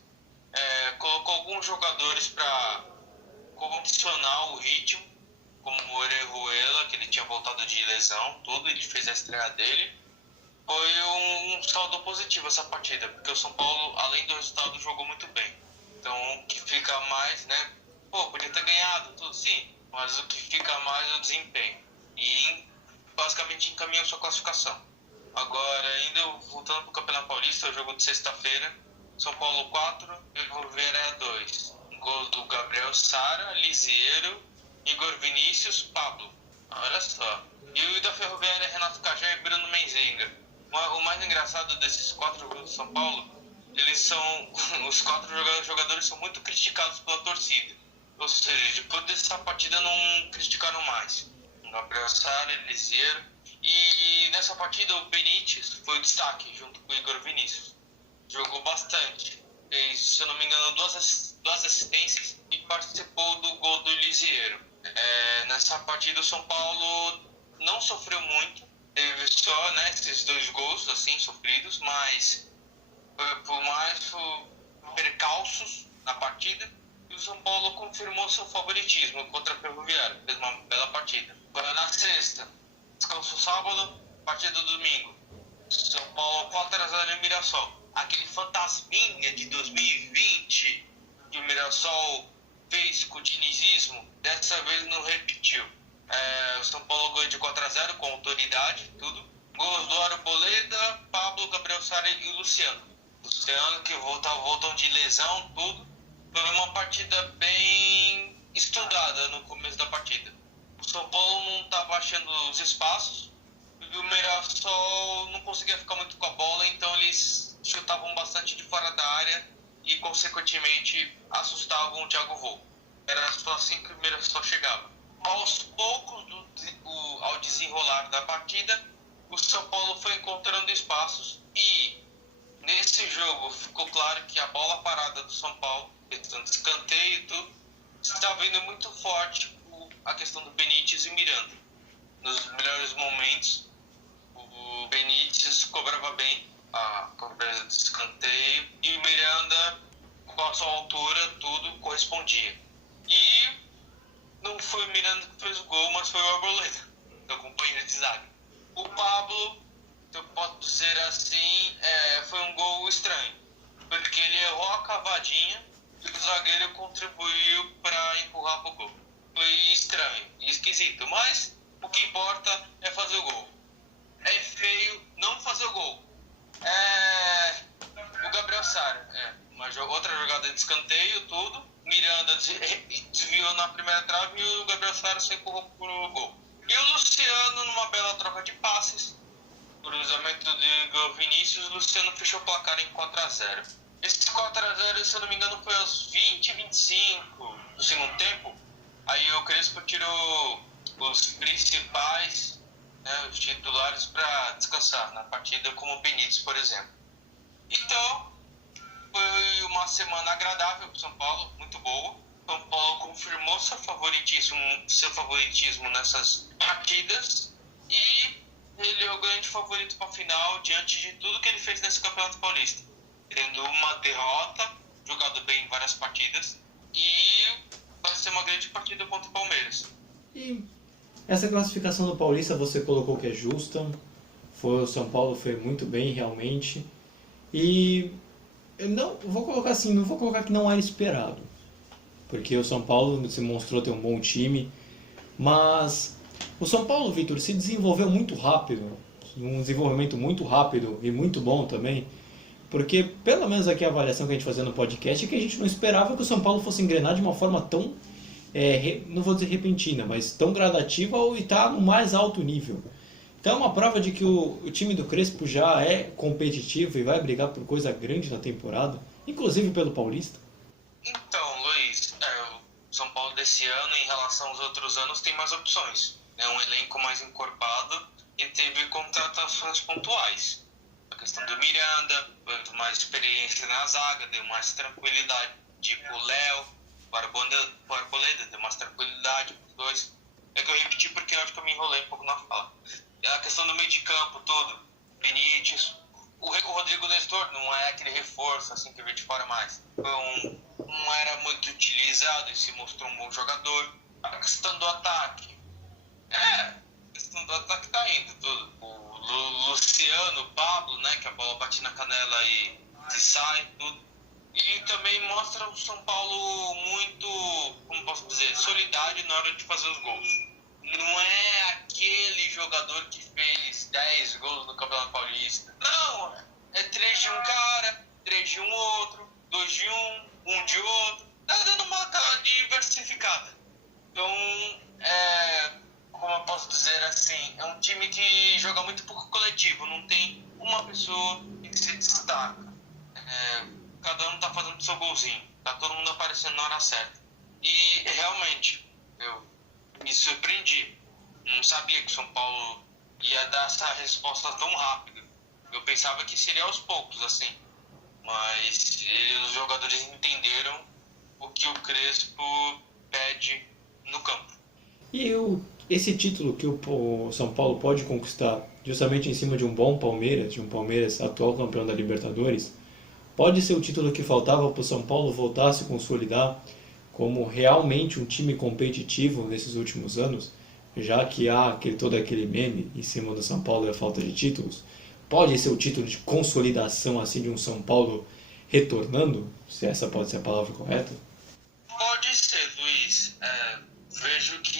colocou alguns jogadores para condicionar o ritmo, como o Orejuela, que ele tinha voltado de lesão, tudo, ele fez a estreia dele. Foi um saldo positivo essa partida, porque o São Paulo, além do resultado, jogou muito bem. Então, o que fica mais, né? Podia ter ganhado, tudo sim, mas o que fica mais é o desempenho. E basicamente encaminha a sua classificação. Agora, ainda voltando para o Campeonato Paulista, o jogo de sexta-feira, São Paulo 4, Ferroviária 2. Gol do Gabriel Sara, Lisieiro, Igor Vinícius, Pablo. Olha só. E o da Ferroviária, Renato Cajá e Bruno Menzenga. O mais engraçado desses 4 gols do São Paulo, os 4 jogadores são muito criticados pela torcida. Ou seja, depois dessa partida não criticaram mais. O Gabriel Sara, Lisieiro. E nessa partida o Benítez foi o destaque, junto com o Igor Vinícius. Jogou bastante. Fez, se eu não me engano, duas assistências e participou do gol do Lisieiro. Nessa partida o São Paulo não sofreu muito. Teve só, né, esses 2 gols assim, sofridos, mas por mais percalços na partida, o São Paulo confirmou seu favoritismo contra a Ferroviária. Fez uma bela partida. Agora na sexta, descanso sábado, partida domingo. São Paulo 4-0 em Mirassol. Aquele fantasminha de 2020 que o Mirassol fez com o dinizismo, dessa vez não repetiu. O São Paulo ganhou de 4-0 com autoridade, tudo. Gols do Arboleda, Pablo, Gabriel Sara e Luciano. Luciano que voltam de lesão, tudo. Foi uma partida bem estudada no começo da partida. O São Paulo não estava achando os espaços e o Mirassol não conseguia ficar muito com a bola, então eles chutavam bastante de fora da área e, consequentemente, assustavam o Thiago Volpi. Era só assim que o Mirassol chegava. Aos poucos, ao desenrolar da partida, o São Paulo foi encontrando espaços e, nesse jogo, ficou claro que a bola parada do São Paulo, questão de escanteio e tudo, estava indo muito forte a questão do Benítez e Miranda. Nos melhores momentos, o Benítez cobrava bem a cobrança de escanteio e o Miranda, com a sua altura, tudo correspondia. E não foi o Miranda que fez o gol, mas foi o Arboleda, seu companheiro de zaga. O Pablo, eu posso dizer assim, foi um gol estranho, porque ele errou a cavadinha e o zagueiro contribuiu para empurrar para o gol. Foi estranho e esquisito, mas o que importa é fazer o gol. É feio não fazer o gol. O Gabriel Sara, outra jogada de escanteio, tudo. Miranda desviou na primeira trave e o Gabriel Sara se empurrou pro gol. E o Luciano, numa bela troca de passes, cruzamento de Igor Vinícius, o Luciano fechou o placar em 4-0. Esse 4-0, se eu não me engano, foi aos 25 do segundo tempo. Aí o Crespo tirou os principais, né, os titulares, para descansar na partida, como o Benítez, por exemplo. Então, foi uma semana agradável para o São Paulo, muito boa. São Paulo confirmou seu favoritismo nessas partidas e ele é o grande favorito para a final diante de tudo que ele fez nesse Campeonato Paulista. Tendo uma derrota, jogado bem em várias partidas e vai ser uma grande partida contra o Palmeiras. E essa classificação do Paulista você colocou que é justa. O São Paulo foi muito bem realmente. E eu não vou colocar que não era esperado, porque o São Paulo se mostrou ter um bom time, mas o São Paulo, Vitor, se desenvolveu muito rápido, um desenvolvimento muito rápido e muito bom também, porque pelo menos aqui a avaliação que a gente fazia no podcast é que a gente não esperava que o São Paulo fosse engrenar de uma forma tão, não vou dizer repentina, mas tão gradativa e estar no mais alto nível. Então é uma prova de que o time do Crespo já é competitivo e vai brigar por coisa grande na temporada, inclusive pelo Paulista. Então, Luiz, o São Paulo desse ano, em relação aos outros anos, tem mais opções. É um elenco mais encorpado e teve contratações pontuais. A questão do Miranda, mais experiência na zaga, deu mais tranquilidade. Tipo o Léo, o Arboleda, deu mais tranquilidade para os dois. É que eu repeti porque eu acho que eu me enrolei um pouco na fala. A questão do meio de campo todo, Benítez, o Rodrigo Nestor não é aquele reforço assim que veio de fora mais. Não era muito utilizado e se mostrou um bom jogador. A questão do ataque, a questão do ataque tá indo tudo. O Luciano, o Pablo, né, que a bola bate na canela e se sai, tudo. E também mostra o São Paulo muito, como posso dizer, solidário na hora de fazer os gols. Não é aquele jogador que fez 10 gols no Campeonato Paulista. Não, é 3 de um cara, 3 de um outro, 2 de um de outro. Tá dando uma diversificada. Então, como eu posso dizer assim, é um time que joga muito pouco coletivo, não tem uma pessoa que se destaca. Cada um tá fazendo seu golzinho, tá todo mundo aparecendo na hora certa. E realmente, eu me surpreendi. Não sabia que o São Paulo ia dar essa resposta tão rápida. Eu pensava que seria aos poucos, assim. Mas os jogadores entenderam o que o Crespo pede no campo. E esse título que o São Paulo pode conquistar justamente em cima de um bom Palmeiras, de um Palmeiras atual campeão da Libertadores, pode ser o título que faltava para o São Paulo voltar a se consolidar como realmente um time competitivo nesses últimos anos, já que há todo aquele meme em cima do São Paulo e a falta de títulos. Pode ser o título de consolidação assim de um São Paulo retornando, se essa pode ser a palavra correta? Pode ser, Luiz. Vejo que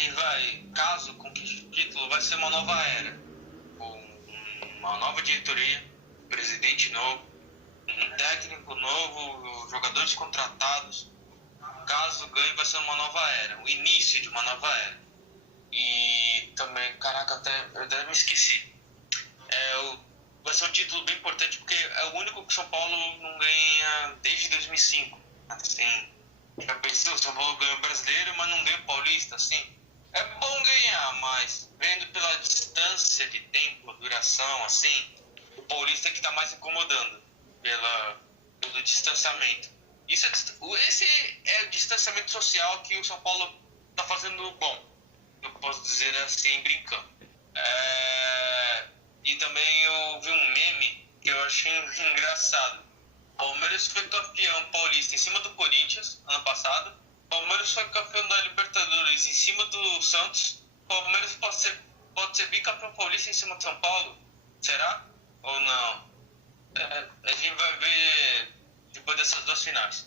caso conquiste o título, vai ser uma nova era. Uma nova diretoria, presidente novo, um técnico novo, jogadores contratados. Caso ganhe, vai ser uma nova era, o início de uma nova era. E também, caraca, eu até me esqueci. Vai ser um título bem importante, porque é o único que o São Paulo não ganha desde 2005. Assim, já pensei, o São Paulo ganhou o Brasileiro, mas não ganhou o Paulista, assim. É bom ganhar, mas vendo pela distância de tempo, duração, assim, o Paulista que está mais incomodando pelo distanciamento. Esse é o distanciamento social que o São Paulo está fazendo bom, eu posso dizer assim, brincando. E também eu vi um meme que eu achei engraçado. Palmeiras foi campeão paulista em cima do Corinthians ano passado. Palmeiras foi campeão da Libertadores em cima do Santos. Palmeiras pode ser bicampeão paulista em cima de São Paulo. Será? Ou não? A gente vai ver depois dessas duas finais.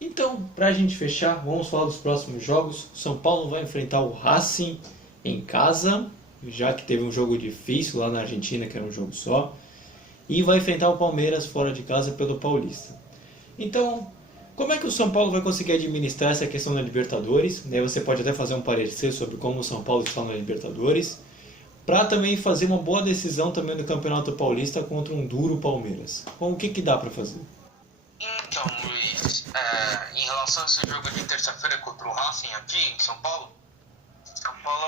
Então, pra gente fechar, vamos falar dos próximos jogos. O São Paulo vai enfrentar o Racing em casa, já que teve um jogo difícil lá na Argentina, que era um jogo só. E vai enfrentar o Palmeiras fora de casa pelo Paulista. Então, como é que o São Paulo vai conseguir administrar essa questão da Libertadores? Daí você pode até fazer um parecer sobre como o São Paulo está na Libertadores, para também fazer uma boa decisão também no Campeonato Paulista contra um duro Palmeiras. Bom, o que dá para fazer? Então, Luiz, em relação a esse jogo de terça-feira contra o Racing aqui em São Paulo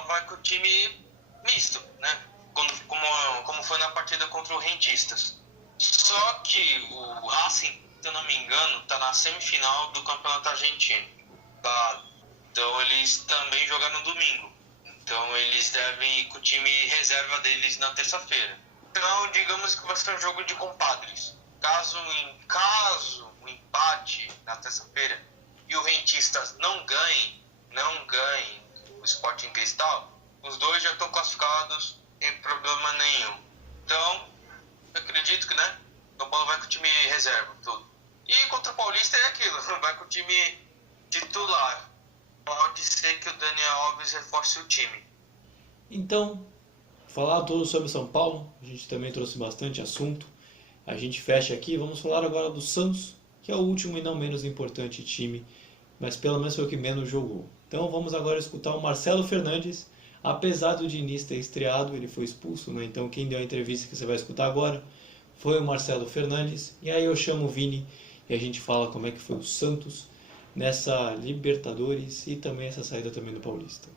vai com o time misto, né? Como foi na partida contra o Rentistas. Só que o Racing, se eu não me engano, está na semifinal do Campeonato Argentino. Tá? Então eles também jogam no domingo. Então eles devem ir com o time reserva deles na terça-feira. Então digamos que vai ser um jogo de compadres. Caso um empate na terça-feira e o Rentistas não ganhe o Sporting Cristal, os dois já estão classificados sem problema nenhum. Então, eu acredito que, né, o São Paulo vai com o time reserva, tudo. E contra o Paulista é aquilo, vai com o time titular. Pode ser que o Daniel Alves reforce o time. Então, falar tudo sobre São Paulo, a gente também trouxe bastante assunto. A gente fecha aqui, vamos falar agora do Santos, que é o último e não menos importante time, mas pelo menos foi o que menos jogou. Então vamos agora escutar o Marcelo Fernandes. Apesar do Diniz ter estreado, ele foi expulso, né? Então quem deu a entrevista que você vai escutar agora foi o Marcelo Fernandes. E aí eu chamo o Vini e a gente fala como é que foi o Santos nessa Libertadores e também essa saída também do Paulista.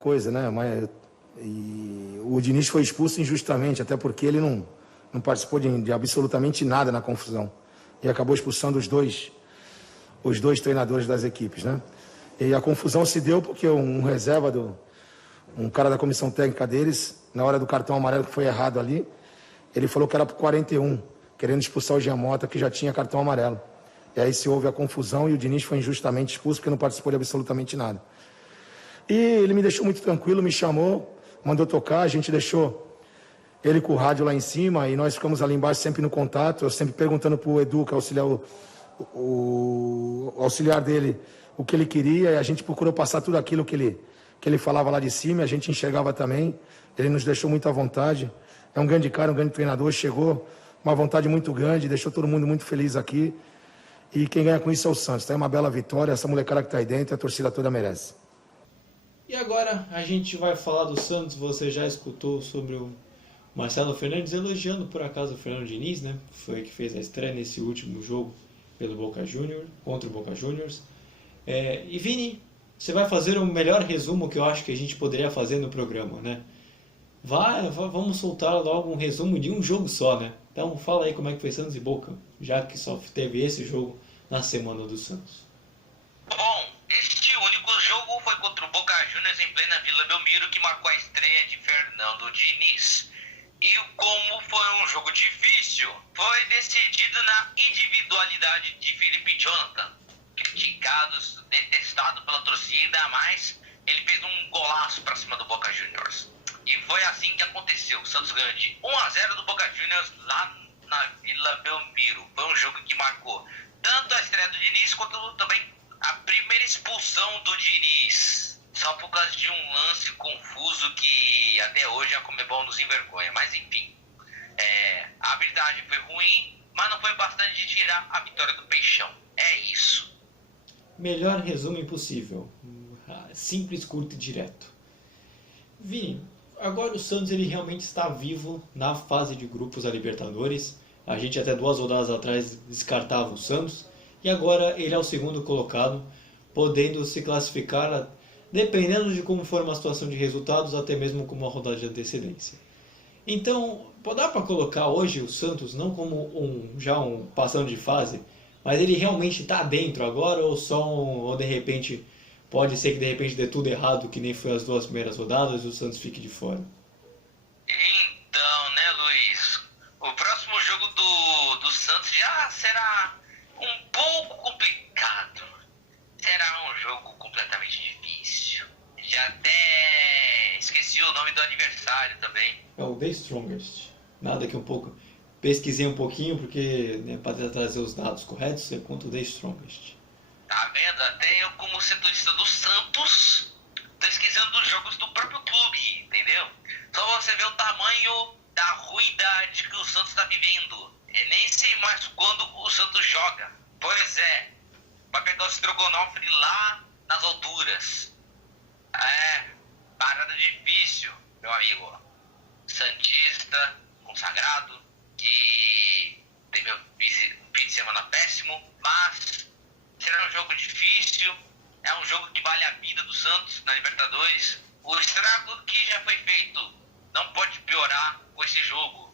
Coisa, né? E o Diniz foi expulso injustamente, até porque ele não participou de absolutamente nada na confusão. E acabou expulsando os dois treinadores das equipes, né? E a confusão se deu porque um cara da comissão técnica deles, na hora do cartão amarelo que foi errado ali, ele falou que era pro 41, querendo expulsar o Giamota, que já tinha cartão amarelo. E aí se houve a confusão e o Diniz foi injustamente expulso porque não participou de absolutamente nada. E ele me deixou muito tranquilo, me chamou, mandou tocar, a gente deixou ele com o rádio lá em cima e nós ficamos ali embaixo sempre no contato, eu sempre perguntando para o Edu, que é o auxiliar dele, o que ele queria, e a gente procurou passar tudo aquilo que ele falava lá de cima, e a gente enxergava também, ele nos deixou muito à vontade, é um grande cara, um grande treinador, chegou uma vontade muito grande, deixou todo mundo muito feliz aqui, e quem ganha com isso é o Santos, tá? É uma bela vitória, essa molecada que está aí dentro, a torcida toda merece. E agora a gente vai falar do Santos, você já escutou sobre o Marcelo Fernandes elogiando por acaso o Fernando Diniz, né? Foi que fez a estreia nesse último jogo pelo Boca Juniors, contra o Boca Juniors. E Vini, você vai fazer o melhor resumo que eu acho que a gente poderia fazer no programa, né? Vamos soltar logo um resumo de um jogo só, né? Então fala aí como é que foi Santos e Boca, já que só teve esse jogo na semana do Santos. Bom, este único jogo foi contra o Boca Juniors em plena Vila Belmiro, que marcou a estreia de Fernando Diniz. E como foi um jogo difícil, foi decidido na individualidade de Felipe Jonathan. Criticado, detestado pela torcida, mas ele fez um golaço para cima do Boca Juniors. E foi assim que aconteceu. O Santos ganhou de 1-0 do Boca Juniors lá na Vila Belmiro. Foi um jogo que marcou tanto a estreia do Diniz quanto também a primeira expulsão do Diniz. Só por causa de um lance confuso que até hoje a Conmebol nos envergonha. Mas enfim, a habilidade foi ruim, mas não foi bastante de tirar a vitória do Peixão. É isso. Melhor resumo impossível. Simples, curto e direto. Vini, agora o Santos ele realmente está vivo na fase de grupos da Libertadores. A gente até 2 rodadas atrás descartava o Santos. E agora ele é o segundo colocado, podendo se classificar, dependendo de como for uma situação de resultados, até mesmo com uma rodada de antecedência. Então, dá para colocar hoje o Santos não como um passando de fase, mas ele realmente está dentro agora, ou de repente, pode ser que de repente dê tudo errado, que nem foi as 2 primeiras rodadas, e o Santos fique de fora? Então, né, Luiz? O próximo jogo do Santos já será um pouco complicado. Será um jogo completamente difícil. Já até esqueci o nome do adversário também. É o The Strongest. Nada que um pouco... Pesquisei um pouquinho, porque para trazer os dados corretos, é contra o The Strongest. Tá vendo? Até eu, como setorista do Santos, tô esquecendo dos jogos do próprio clube, entendeu? Só você ver o tamanho da ruindade que o Santos tá vivendo. Eu nem sei mais quando o Santos joga. Pois é, vai pegar o Strogonoff lá nas alturas. Parada difícil, meu amigo. Santista, consagrado, que teve um fim de semana péssimo, mas será um jogo difícil, é um jogo que vale a vida do Santos na Libertadores. O estrago que já foi feito não pode piorar com esse jogo,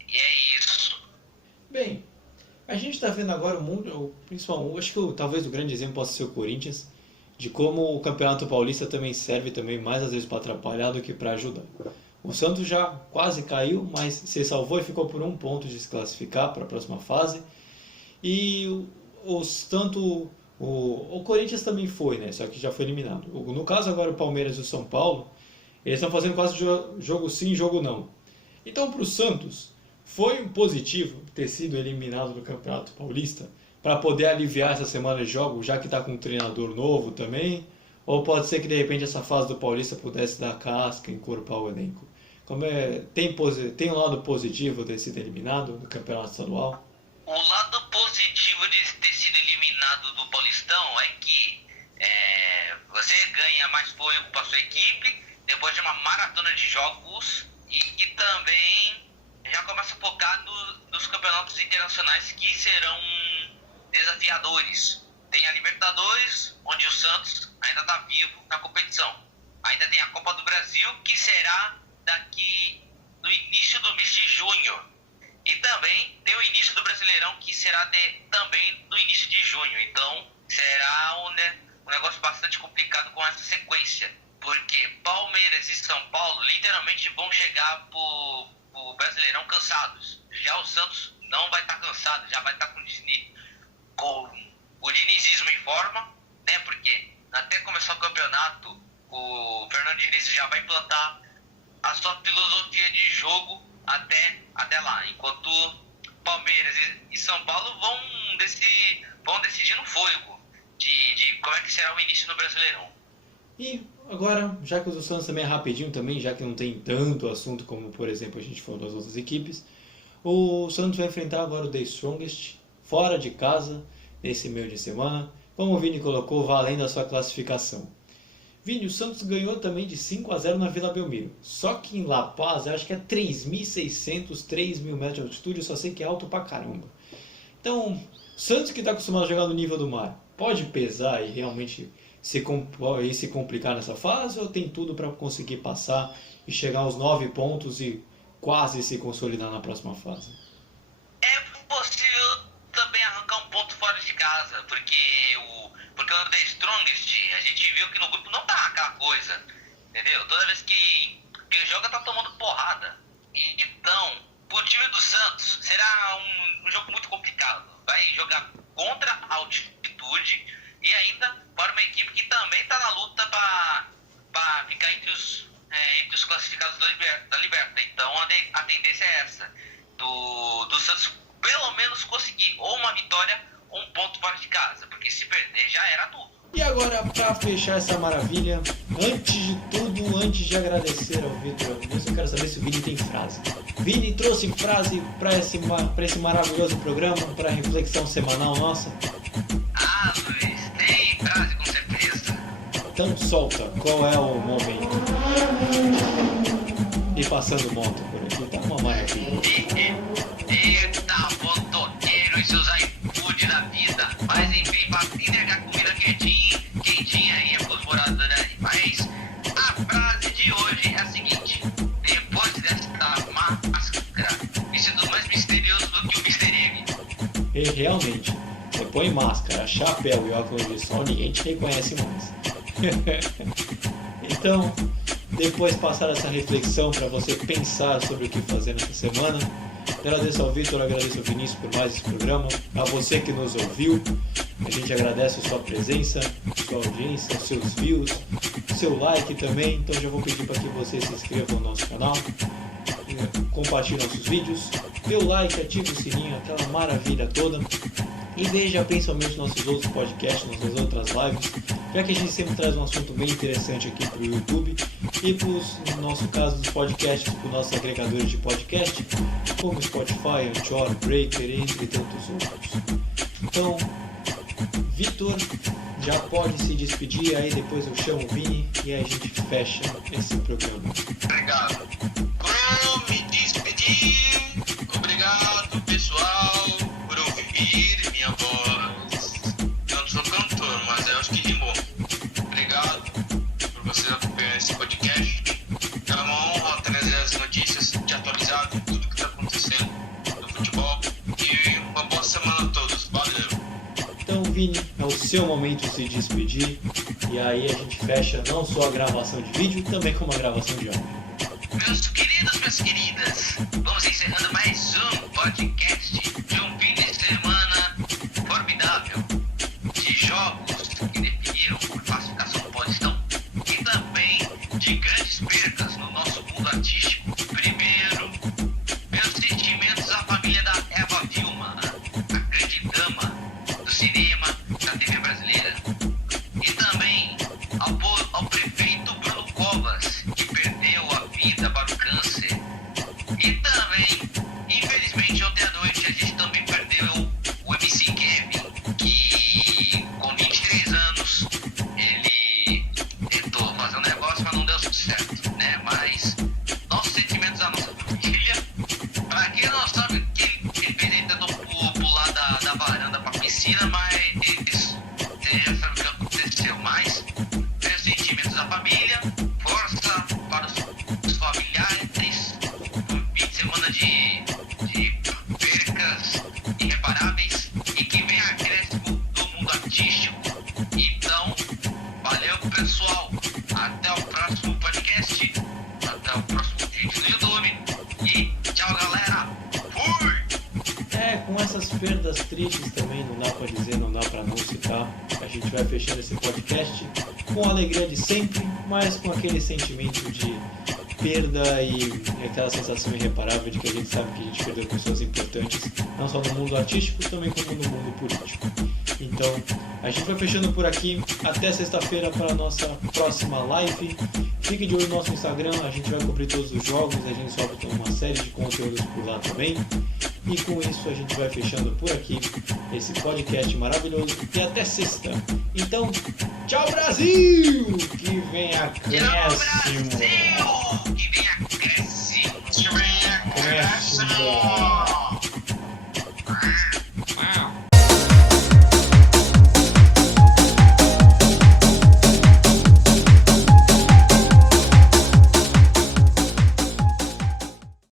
e é isso. Bem, a gente está vendo agora o mundo, principalmente, acho que talvez o grande exemplo possa ser o Corinthians, de como o Campeonato Paulista também serve também mais às vezes para atrapalhar do que para ajudar. O Santos já quase caiu, mas se salvou e ficou por 1 ponto de se classificar para a próxima fase. E o Corinthians também foi, né? Só que já foi eliminado. No caso agora o Palmeiras e o São Paulo, eles estão fazendo quase jogo sim, jogo não. Então para o Santos foi um positivo ter sido eliminado do Campeonato Paulista para poder aliviar essa semana de jogo, já que está com um treinador novo também. Ou pode ser que de repente essa fase do Paulista pudesse dar casca, encorpar o elenco. Tem um lado positivo de ter sido eliminado do Campeonato Estadual? O lado positivo de ter sido eliminado do Paulistão é que você ganha mais fôlego para sua equipe depois de uma maratona de jogos e que também já começa a focar nos campeonatos internacionais que serão desafiadores. Tem a Libertadores, onde o Santos ainda está vivo na competição. Ainda tem a Copa do Brasil, que será daqui no início do mês de junho. E também tem o início do Brasileirão, que será também no início de junho. Então, será um negócio bastante complicado com essa sequência. Porque Palmeiras e São Paulo literalmente vão chegar pro Brasileirão cansados. Já o Santos não vai estar cansado, já vai estar com forma, né? Porque até começar o campeonato, o Fernando Diniz já vai implantar a sua filosofia de jogo até lá, enquanto Palmeiras e São Paulo vão decidir no fôlego de como é que será o início do Brasileirão. E agora, já que o do Santos também é rapidinho também, já que não tem tanto assunto como, por exemplo, a gente falou das outras equipes, o Santos vai enfrentar agora o The Strongest, fora de casa, nesse meio de semana, como o Vini colocou, valendo a sua classificação. Vini, o Santos ganhou também de 5-0 na Vila Belmiro. Só que em La Paz, eu acho que é 3.600, 3.000 metros de altitude, eu só sei que é alto pra caramba. Então, Santos que está acostumado a jogar no nível do mar, pode pesar e realmente se complicar nessa fase, ou tem tudo para conseguir passar e chegar aos 9 pontos e quase se consolidar na próxima fase? É possível também arrancar um ponto fora de casa, porque o The Strongest, a gente viu que no grupo não tá aquela coisa, entendeu? Toda vez que joga tá tomando porrada. Então, pro time do Santos será um jogo muito complicado. Vai jogar contra a altitude e ainda para uma equipe que também tá na luta para ficar entre os classificados da Liberta. Então a tendência é essa, do Santos pelo menos conseguir ou uma vitória ou um ponto fora de casa, porque se perder já era tudo. E agora, para fechar essa maravilha, antes de agradecer ao Vitor, eu quero saber se o Vini tem frase. Vini trouxe frase para esse maravilhoso programa, para a reflexão semanal nossa? Ah, Luiz, tem frase com certeza. Então solta, qual é o momento? E passando moto por aqui, tá uma maravilha. Eita, motoqueiro e seus iFood da vida. Mas enfim, pra entregar comida quentinha aí pros moradores aí. Mas a frase de hoje é a seguinte: depois desta máscara, isso é mais misterioso do que o Mr. M. E realmente, você põe máscara, chapéu e óculos de sol, ninguém te reconhece mais. Então, depois de passar essa reflexão para você pensar sobre o que fazer nessa semana, agradeço ao Vitor, agradeço ao Vinícius por mais esse programa, a você que nos ouviu, a gente agradece a sua presença, a sua audiência, os seus views, seu like também. Então já vou pedir para que você se inscreva no nosso canal, compartilhe nossos vídeos, dê o like, ative o sininho, aquela maravilha toda. E veja principalmente nossos outros podcasts, nossas outras lives, já que a gente sempre traz um assunto bem interessante aqui para o YouTube e para no nosso caso dos podcasts, para os nossos agregadores de podcast, como Spotify, Anchor, Breaker, entre tantos outros. Então, Vitor já pode se despedir, aí depois eu chamo o Vini e aí a gente fecha esse programa. Obrigado. Vou me despedir. Obrigado, pessoal, por ouvir minha voz. Eu não sou cantor, mas eu acho que rimou. Obrigado por vocês acompanharem esse podcast. É uma honra trazer as notícias de atualizado, tudo que está acontecendo no futebol. E uma boa semana a todos. Valeu. Então, Vini, é o seu momento de se despedir e aí a gente fecha não só a gravação de vídeo, também como a gravação de áudio. Meus queridos, minhas queridas, vamos encerrando mais um podcast de um fim de semana formidável, de jogos que definiram a classificação do Paulistão e também de grandes perdas no nosso mundo artístico. Primeiro, meus sentimentos à família da Eva Vilma, a grande dama do cinema, da TV brasileira, e também ao prefeito Bruno Covas, que perdeu a vida para o câncer. E também, infelizmente, ontem à noite a gente também perdeu o MC Kevin, que com 23 anos ele tentou fazer um negócio, mas não deu certo, né? Mas nossos sentimentos à nossa família. Pra quem não sabe, ele fez, ele tentou pular da varanda pra piscina, mas você já sabe o que aconteceu. Mas meus sentimentos à família, força para os familiares, um fim de semana de percas irreparáveis e que venha acréscimo do mundo artístico. Então, valeu pessoal, até o próximo podcast, até o próximo vídeo no YouTube e tchau galera, fui! Com essas perdas tristes também, não dá pra dizer, não dá pra não citar, a gente vai fechando esse podcast com a alegria de sempre, mas com aquele sentimento de perda e aquela sensação irreparável de que a gente sabe que a gente perdeu pessoas importantes, não só no mundo artístico, também como no mundo político. Então, a gente vai fechando por aqui. Até sexta-feira para a nossa próxima live. Fique de olho no nosso Instagram, a gente vai cobrir todos os jogos, a gente solta uma série de conteúdos por lá também. E com isso a gente vai fechando por aqui esse podcast maravilhoso e até sexta. Então, tchau Brasil! Que vem acréscimo! Que vem acréscimo! Que vem acréscimo!